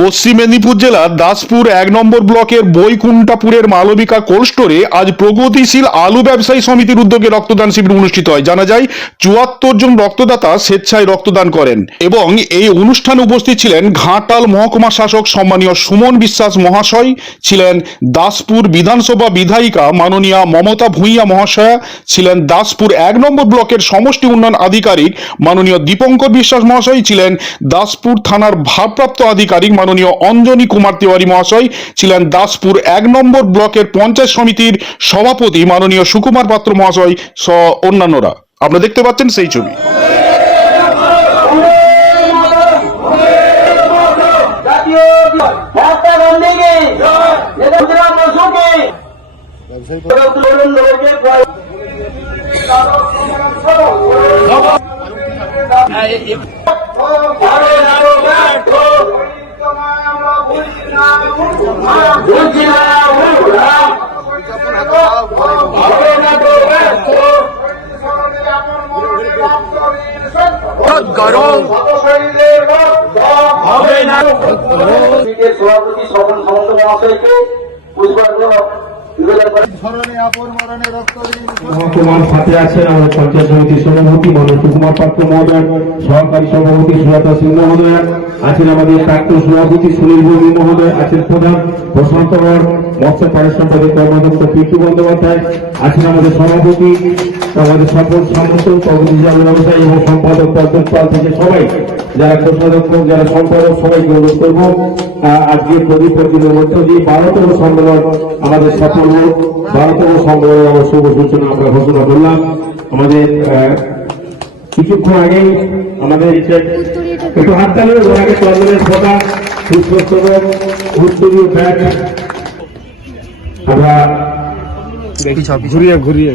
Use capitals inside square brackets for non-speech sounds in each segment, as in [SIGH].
পশ্চিম মেদিনীপুর জেলার দাসপুর এক নম্বর ব্লকের বৈকুণ্ঠাপুরের মালবিকা কোল্ড স্টোরে আজ প্রগতিশীল আলু ব্যবসায়ী সমিতির উদ্যোগে রক্তদান শিবির অনুষ্ঠিত হয়। জানা যায়, চুয়াত্তর জন রক্তদাতা স্বেচ্ছায় রক্তদান করেন এবং এই অনুষ্ঠানে উপস্থিত ছিলেন ঘাটাল মহকুমা শাসক সম্মানীয় সুমন বিশ্বাস মহাশয়, ছিলেন দাসপুর বিধানসভা বিধায়িকা মাননীয়া মমতা ভূঁইয়া মহাশয়া, ছিলেন দাসপুর এক নম্বর ব্লকের সমষ্টি উন্নয়ন আধিকারিক মাননীয় দীপঙ্কর বিশ্বাস মহাশয়, ছিলেন দাসপুর থানার ভারপ্রাপ্ত আধিকারিক মাননীয় অঞ্জনী কুমার তিওয়ারি মহাশয় ছিলেন দাসপুর এক নম্বর ব্লকের পঞ্চায়েত সমিতির সভাপতি মাননীয় সুকুমার পাত্র মহাশয় সহ অন্যান্যরা। আপনারা দেখতে পাচ্ছেন সেই ছবি। গরম হবে না সভাপতি সমস্ত মহাশয়কে করেন আমাদের সভাপতি মনোজ কুমার পাত্র মহোদয় আমাদের প্রাক্তন সভাপতি সুনীল সম্পাদক কর্মদক্ষ পিন্টু আমাদের সভাপতি ব্যবসায়ী এবং সম্পাদক পদ্ম থেকে সবাই। যারা কোষাধ্যক্ষ যারা সম্পাদক সবাইকে অনুরোধ করব আহ, আজকের প্রদীপ প্রতিমের মধ্য দিয়ে বারোতম সম্মেলন আমাদের সফল হোক। বারোতম সম্মেলনের আমার শুভ সূচনা আমরা ঘোষণা করলাম। আমাদের কিছুক্ষণ আগেই আমাদের একটু হাত তালে ওনাকে চন্দনের ফোটা পুষ্পস্তবক উত্তরীয় ব্যাগ আমরা ঘুরিয়ে ঘুরিয়ে।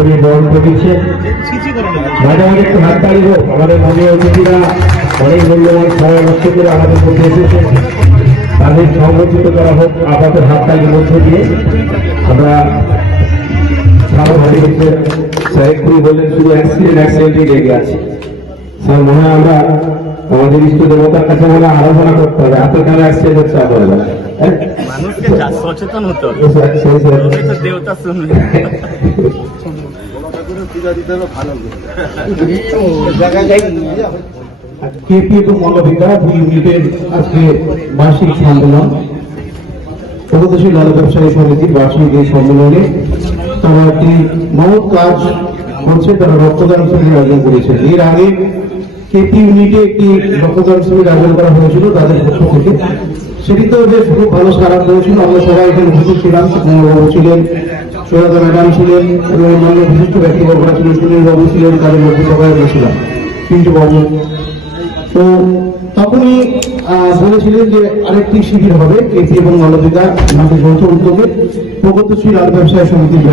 উনি বরণ করে মাঝে মাঝে একটু হাত তালি হোক আমাদের মাঝে অতিথিরা অনেক মূল্যবান সময় নষ্ট করে আমাদের মধ্যে এসেছেন তাদের সংগঠিত করা হোক আপাতত হাত তালির মধ্য দিয়ে। আমরা স্যার ভালো হচ্ছে স্যার একটু বললেন শুধু অ্যাক্সিডেন্ট অ্যাক্সিডেন্টই লেগে আছে। স্যার মনে হয় আমরা আমাদের ইষ্ট দেবতার কাছে মনে হয় আরাধনা করতে হবে। এত কেন অ্যাক্সিডেন্ট হচ্ছে আমাদের? মানুষকে যা- সচেতন হতে হবে। স্যার, [LAUGHS] তো একটি কাজ করছে, তারা রক্তদান শিবির আয়োজন করেছে। এর আগে একটি রক্তদান করা হয়েছিল তাদের পক্ষ থেকে। সেটিতেও বেশ খুব ভালো সারা পেয়েছিল আমরা সবাই এখানে উপস্থিত ছিলাম ছিলেন। সৈয়দা ম্যাডাম ছিলেন এবং অন্যান্য বিশিষ্ট ব্যক্তিবর্গরা ছিলেন ছিলেন, তাদের তো তখনই বলেছিলেন যে আরেকটি শিবির হবে কেপি এবং যৌথ উদ্যোগে, প্রগতিশীল ব্যবসায় সমিতির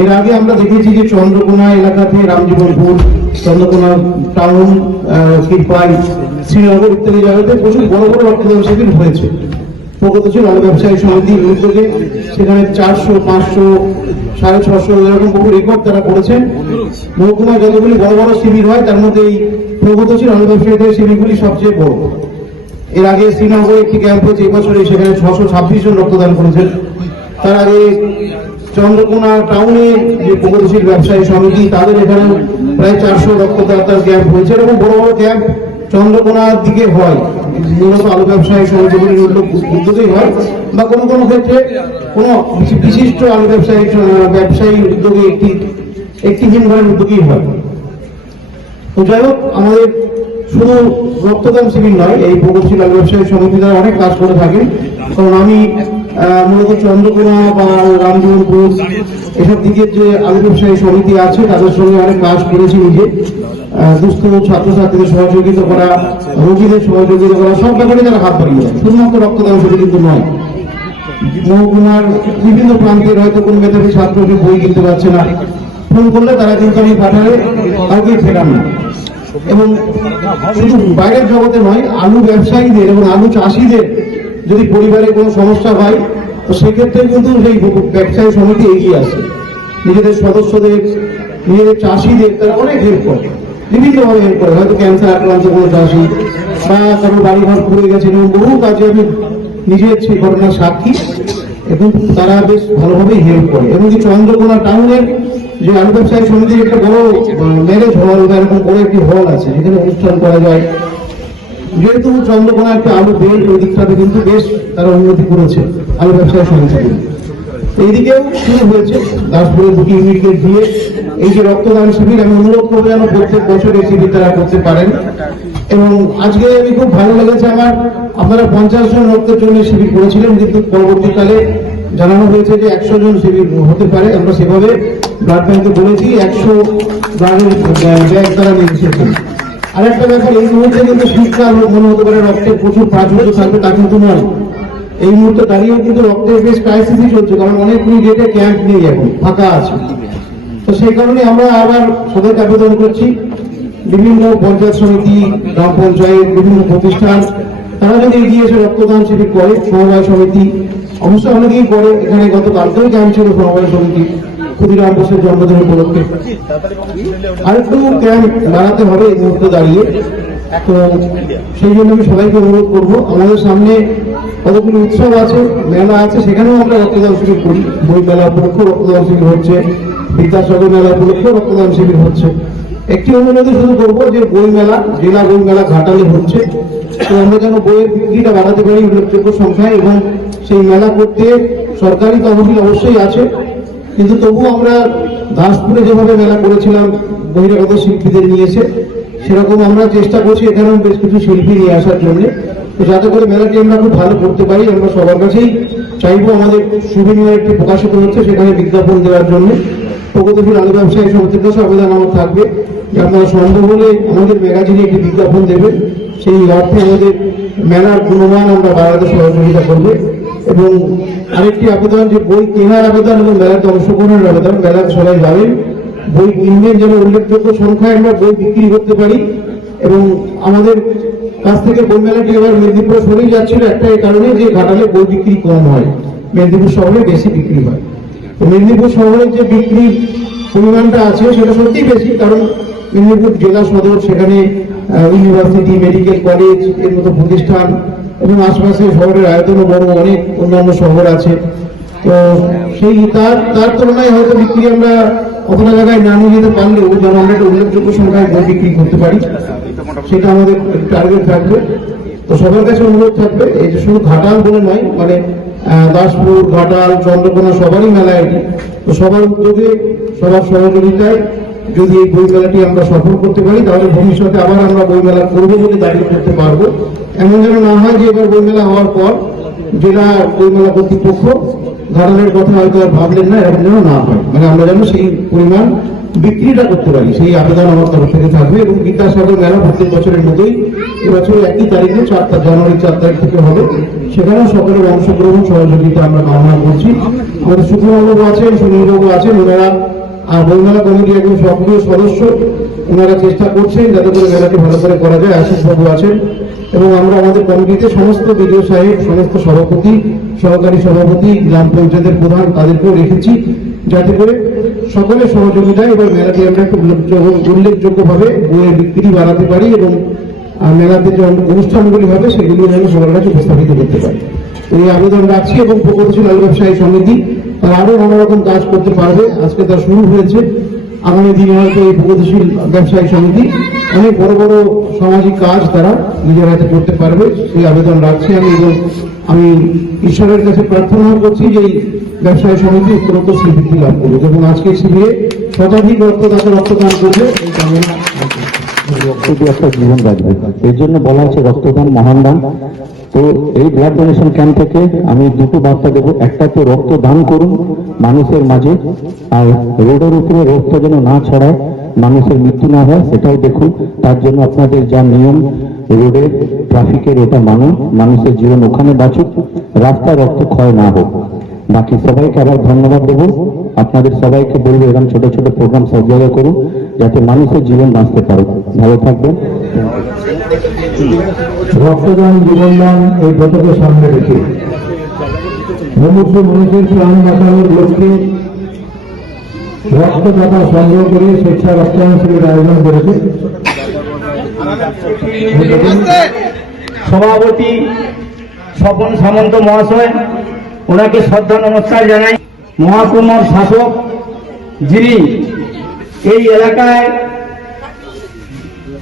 এর আগে আমরা দেখেছি যে চন্দ্রকোনা এলাকাতে রামজীবনপুর, চন্দ্রকোনা টাউন শিরপাই শ্রীনগর ইত্যাদি জায়গাতে প্রচুর বড় বড় রক্তদান শিবির হয়েছে। প্রগতিশীল আলু ব্যবসায়ী সমিতির উদ্যোগে সেখানে চারশো, পাঁচশো, সাড়ে ছশো এরকম বহু রেকর্ড তারা করেছেন। মহকুমায় যতগুলি বড় বড় শিবির হয়, তার মধ্যে এই প্রগতিশীল আলু শিবিরগুলি সবচেয়ে বড়। এর আগে শ্রীনগরে একটি ক্যাম্প হয়েছে এবছরে সেখানে ছশো ছাব্বিশ জন রক্তদান করেছেন। তার আগে চন্দ্রকোনা টাউনে যে প্রগতিশীল ব্যবসায়ী সমিতি, তাদের এখানে প্রায় চারশো রক্তদাতার ক্যাম্প হয়েছে। এরকম বড় বড় ক্যাম্প চন্দ্রকোনার দিকে হয়। মূলত আলু ব্যবসায়ী উদ্যোগ উদ্যোগেই হয় বা কোনো কোনো ক্ষেত্রে কোনো বিশিষ্ট আলু ব্যবসায়ী ব্যবসায়ী উদ্যোগে একটি একটি হিমঘরের উদ্যোগেই হয়। তো যাই হোক, আমাদের শুধু রক্তদান শিবির নয়, এই প্রগতিশীল আলু ব্যবসায়ী সমিতি দ্বারা অনেক কাজ করে থাকেন। কারণ আমি মূলত চন্দ্রকোনা বা রামজীবনপুর এসব দিকের যে আলু ব্যবসায়ী সমিতি আছে, তাদের সঙ্গে অনেক কাজ করেছি নিজে। দুস্থ ছাত্রছাত্রীদের সহযোগিতা করা, রোগীদের সহযোগিতা করা সব ব্যাপারে তারা হাত বাড়িয়ে দেয়, শুধুমাত্র রক্তদান শুধু কিন্তু নয়। মহকুমার বিভিন্ন প্রান্তের হয়তো কোন মেধাবী ছাত্র যে বই কিনতে পারছে না। ফোন করলে তারা কিন্তু আমি পাঠালে কাউকে ফেরান না। এবং শুধু বাইরের জগতে নয়, আলু ব্যবসায়ীদের এবং আলু চাষিদের যদি পরিবারে কোনো সমস্যা হয়, তো সেক্ষেত্রে কিন্তু সেই ব্যবসায়ী সমিতি এগিয়ে আসে। নিজেদের সদস্যদের, নিজেদের চাষিদের, তারা অনেক হেল্প করে। বিভিন্নভাবে হেল্প করে হয়তো ক্যান্সার আক্রান্ত কোনো চাষি বা কারও বাড়ি ঘর পুড়ে গেছে এরকম বহু কাজে আমি নিজের সেই ঘটনার সাক্ষী। এবং তারা বেশ ভালোভাবেই হেল্প করে। এবং এই চন্দ্রকোনা টাউনের যে আলু ব্যবসায়ী সমিতির একটা বড় ম্যারেজ হল বা এরকম বড় একটি হল আছে, যেখানে অনুষ্ঠান করা যায়। যেহেতু চন্দ্রকোনা একটা আলু বেল ওই দিকটাতে কিন্তু বেশ তারা উন্নতি করেছে আলু ব্যবসায়ী সমিতি এইদিকেও শুরু হয়েছে। দাসপুরের দুটি ইউনিটকে দিয়ে এই যে রক্তদান শিবির, আমি অনুরোধ করব যেন প্রত্যেক বছর এই শিবির তারা করতে পারেন। এবং আজকে আমি খুব ভালো লেগেছে আমার, আপনারা পঞ্চাশ জন রক্তের জন্য শিবির করেছিলেন, কিন্তু পরবর্তীকালে জানানো হয়েছে যে একশো জন শিবির হতে পারে। আমরা সেভাবে ব্লাড ব্যাংকে বলেছি, একশো ব্লাডের ব্যাগ তারা নিয়ে এসেছেন আরেকটা ব্যাপার, এই মুহূর্তে কিন্তু শীতকাল মনে হতে পারে রক্তের প্রচুর প্রাচুর্য থাকবে তা কিন্তু নয়। এই মুহূর্তে দাঁড়িয়েও কিন্তু রক্তের বেশ ক্রাইসিসই চলছে, কারণ অনেকগুলি ডেটে ক্যাম্প নেই এখন, ফাঁকা আছে। তো সেই কারণে আমরা আবার সবাইকে আবেদন করছি। বিভিন্ন পঞ্চায়েত সমিতি, গ্রাম পঞ্চায়েত, বিভিন্ন প্রতিষ্ঠান, তারা যদি এগিয়ে এসে রক্তদান শিবির করে, সমবায় সমিতি, অবশ্যই অনেকেই করে। এখানে গতকালকেও ক্যাম্প ছিল সমবায় সমিতি, ক্ষুদিরাম বোসের জন্মদিন উপলক্ষে। আরেকটু ক্যাম্প বাড়াতে হবে এই মুহূর্তে দাঁড়িয়ে। সেই জন্য আমি সবাইকে অনুরোধ করব। আমাদের সামনে কতগুলো উৎসব আছে, মেলা আছে, সেখানেও আমরা রক্তদান শিবির করি। বই মেলা উপলক্ষে রক্তদান শিবির হচ্ছে, বিদ্যাসাগর মেলা উপলক্ষে রক্তদান শিবির হচ্ছে। একটি অনুরোধ শুরু করব যে বই মেলা, জেলা বই মেলা ঘাটালে হচ্ছে। তো আমরা যেন বইয়ের বিক্রিটা বাড়াতে পারি উল্লেখযোগ্য সংখ্যায় এবং সেই মেলা করতে সরকারি তহবিল অবশ্যই আছে। কিন্তু তবু আমরা দাসপুরে যেভাবে মেলা করেছিলাম, বহিরাগত শিল্পীদের নিয়ে এসে সেরকম আমরা চেষ্টা করছি এখানেও বেশ কিছু শিল্পী নিয়ে আসার জন্য। তো যাতে করে মেলাটি আমরা খুব ভালো করতে পারি, আমরা সবার কাছেই চাইব আমাদের সুবিনিয়োগ একটি প্রকাশিত হচ্ছে সেখানে বিজ্ঞাপন দেওয়ার জন্য। প্রগতিশীল আলু ব্যবসায়ী সমিতির কাছে আবেদন আমার থাকবে যে আপনারা সম্ভব হলে আমাদের ম্যাগাজিনে একটি বিজ্ঞাপন দেবেন। সেই অর্থে আমাদের মেলার গুণমান আমরা বাড়াতে সহযোগিতা করবে। এবং আরেকটি আবেদন, যে বই কেনার আবেদন এবং মেলাতে অংশগ্রহণের আবেদন মেলাতে সবাই যাবেন। বই কিনবেন যেন উল্লেখযোগ্য সংখ্যায় আমরা বই বিক্রি করতে পারি এবং আমাদের কাছ থেকে বই মেলাটি এবার মেদিনীপুরে সরেই যাচ্ছিল একটা এই কারণে যে ঘাটালে বই বিক্রি কম হয়, মেদিনীপুর শহরে বেশি বিক্রি হয়। তো মেদিনীপুর শহরের যে বিক্রির পরিমাণটা আছে সেটা সত্যিই বেশি, কারণ মেদিনীপুর জেলা সদর, সেখানে ইউনিভার্সিটি মেডিকেল কলেজের মতো প্রতিষ্ঠান এবং আশপাশে শহরের আয়তনও বড়, অনেক অন্যান্য শহর আছে। তো সেই তার তার তুলনায় হয়তো বিক্রি আমরা অতটা জায়গায় না নিয়ে যেতে পারলেও যেন আমরা একটা উল্লেখযোগ্য সংখ্যায় বই বিক্রি করতে পারি, সেটা আমাদের টার্গেট থাকবে। তো সবার কাছে অনুরোধ থাকবে, এই যে শুধু ঘাটাল বলে নয় মানে দাসপুর, ঘাটাল, চন্দ্রকোনা সবারই মেলা এটি। তো সবার উদ্যোগে, সবার সহযোগিতায় যদি এই বই মেলাটি আমরা সফল করতে পারি, তাহলে ভবিষ্যতে আবার আমরা বই মেলা করব বলে দাঁড়িয়ে করতে পারব। এমন যেন না হয় যে এবার বই মেলা হওয়ার পর জেলা বই মেলা কর্তৃপক্ষ ঘাটালের কথা হয়তো আর ভাবলেন না, এরকম যেন না হয়। মানে আমরা যেন সেই পরিমাণ বিক্রিটা করতে পারি, সেই আবেদন আমার তরফ থেকে থাকবে এবং বিদ্যাসাগর মেলা প্রত্যেক বছরের মতোই এবছর একই তারিখে, চার জানুয়ারি চার তারিখ থেকে হবে। সেখানেও সকলের অংশগ্রহণ, সহযোগিতা আমরা কামনা করছি। আমাদের সুকুমারবাবু আছেন, সুনীলবাবু আছেন, ওনারা, আর বইমেলা কমিটির একজন সক্রিয় সদস্য। ওনারা চেষ্টা করছেন যাতে করে মেলাটি ভালো করে করা যায়। আশিস বাবু আছেন এবং আমরা আমাদের কমিটিতে সমস্ত বিডিও সাহেব, সমস্ত সভাপতি সহকারী সভাপতি, গ্রাম পঞ্চায়েতের প্রধান, তাদেরকেও রেখেছি যাতে করে সকলের সহযোগিতায় এবার মেলাটি আমরা উল্লেখযোগ্য- উল্লেখযোগ্যভাবে বইয়ের বিক্রি বাড়াতে পারি এবং মেলাতে যে অনুষ্ঠানগুলি হবে সেগুলি যেন সবার কাছে উপস্থাপিত করতে পারি। এই আবেদন রাখছি এবং প্রগতিশীল আলু ব্যবসায়ী সমিতি তারা আরও নানা রকম কাজ করতে পারবে। আজকে তার শুরু হয়েছে। আগামী দিনে হয়তো এই প্রগতিশীল ব্যবসায়ী সমিতি অনেক বড় বড় সামাজিক কাজ তারা নিজের হাতে করতে পারবে। সেই আবেদন রাখছি আমি এবং আমি ঈশ্বরের কাছে প্রার্থনা করছি যে ব্যবসায়ী সমিতি উত্তরোত্তর শ্রীবৃদ্ধি লাভ করুক এবং আজকে শিবিরে শতাধিক রক্তদাতা রক্তদান করবে। এই কামনা শুধু একটা জীবন বাঁচবে। এর জন্য বলা রক্তদান দান। তো এই ব্লাড ক্যাম্প থেকে আমি দুটো দেবো। করুন মানুষের মাঝে, আর রোডের উপরে রক্ত যেন না ছড়ায়। মানুষের মৃত্যু না হয়, সেটাই দেখুন। তার জন্য আপনাদের যা নিয়ম, রোডে ট্রাফিকের এটা মানুন মানুষের জীবন ওখানে বাঁচুক রাস্তায় রক্ত ক্ষয় না হোক। বাকি সবাইকে আবার ধন্যবাদ দেবো। আপনাদের সবাইকে বলব, এরকম ছোট ছোট প্রোগ্রাম সব জায়গায় করুন, যাতে মানুষের জীবন বাঁচতে পারে। ভালো থাকবেন। রক্তদান, জীবনদান, এই ব্রতকে সামনে রেখে। মুমূর্ষ মানুষের প্রাণ বাঁচানোর লক্ষ্যে রক্তদাতা সংগ্রহ করে স্বেচ্ছা রক্তদান আয়োজন করেছে। সভাপতি স্বপন সামন্ত মহাশয়, ওনাকে শ্রদ্ধা নমস্কার জানাই। মহাকুমার শাসক যিনি এই এলাকায়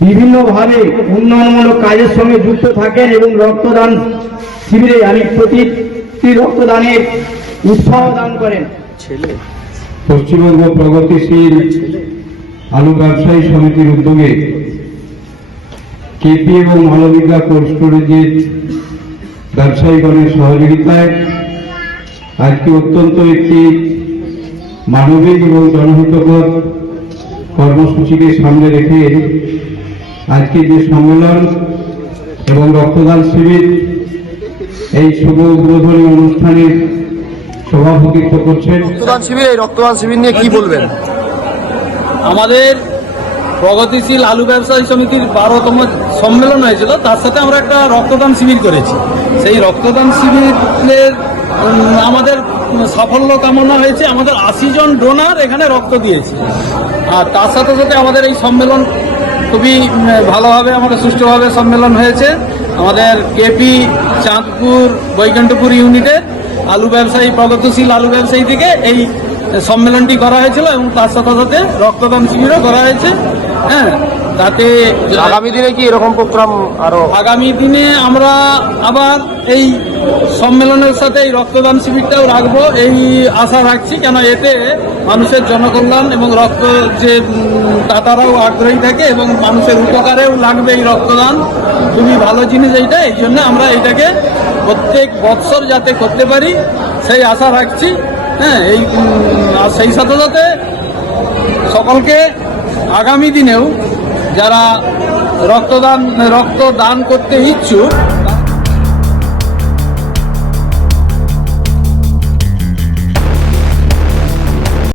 বিভিন্নভাবে উন্নয়নমূলক কাজের সঙ্গে যুক্ত থাকেন এবং রক্তদান শিবিরে আমি প্রতি রক্তদানের উৎসাহ দান করেন। পশ্চিমবঙ্গ প্রগতিশীল আলু ব্যবসায়ী সমিতির উদ্যোগে কেপি এবং মালবিকা কোল্ড স্টোরেজের ব্যবসায়ীগণের সহযোগিতায় আজকে অত্যন্ত একটি মানবিক এবং জনহিতকর কর্মসূচিকে সামনে রেখে আজকে যে সম্মেলন এবং রক্তদান শিবির, এই শুভ উদ্বোধনী অনুষ্ঠানের সভাপতিত্ব করছেন। রক্তদান শিবির এই রক্তদান শিবির নিয়ে কি বলবেন? আমাদের প্রগতিশীল আলু ব্যবসায়ী সমিতির বারোতম সম্মেলন হয়েছিল তার সাথে আমরা একটা রক্তদান শিবির করেছি। সেই রক্তদান শিবিরের আমাদের সাফল্য কামনা হয়েছে আমাদের আশি জন ডোনার এখানে রক্ত দিয়েছে। আর তার সাথে সাথে আমাদের এই সম্মেলন খুবই ভালোভাবে আমাদের সুষ্ঠুভাবে সম্মেলন হয়েছে। আমাদের কেপি চাঁদপুর বৈকুণ্ঠপুর ইউনিটের আলু ব্যবসায়ী প্রগতিশীল আলু ব্যবসায়ী থেকে এই সম্মেলনটি করা হয়েছিল এবং তার সাথে সাথে রক্তদান শিবিরও করা হয়েছে। হ্যাঁ তাতে আগামী দিনে কি এরকম প্রোগ্রাম আরও? আগামী দিনে আমরা আবার এই সম্মেলনের সাথে এই রক্তদান শিবিরটাও রাখব। এই আশা রাখছি কেন এতে মানুষের জনকল্যাণ এবং রক্ত যে দাতারাও আগ্রহী থাকে এবং মানুষের উপকারেও লাগবে এই রক্তদান। খুবই ভালো জিনিস এইটা এই জন্য আমরা এটাকে প্রত্যেক বৎসর যাতে করতে পারি, সেই আশা রাখছি। হ্যাঁ এই আর সেই সাথে সাথে সকলকে আগামী দিনেও যারা রক্তদান রক্ত দান করতে ইচ্ছুক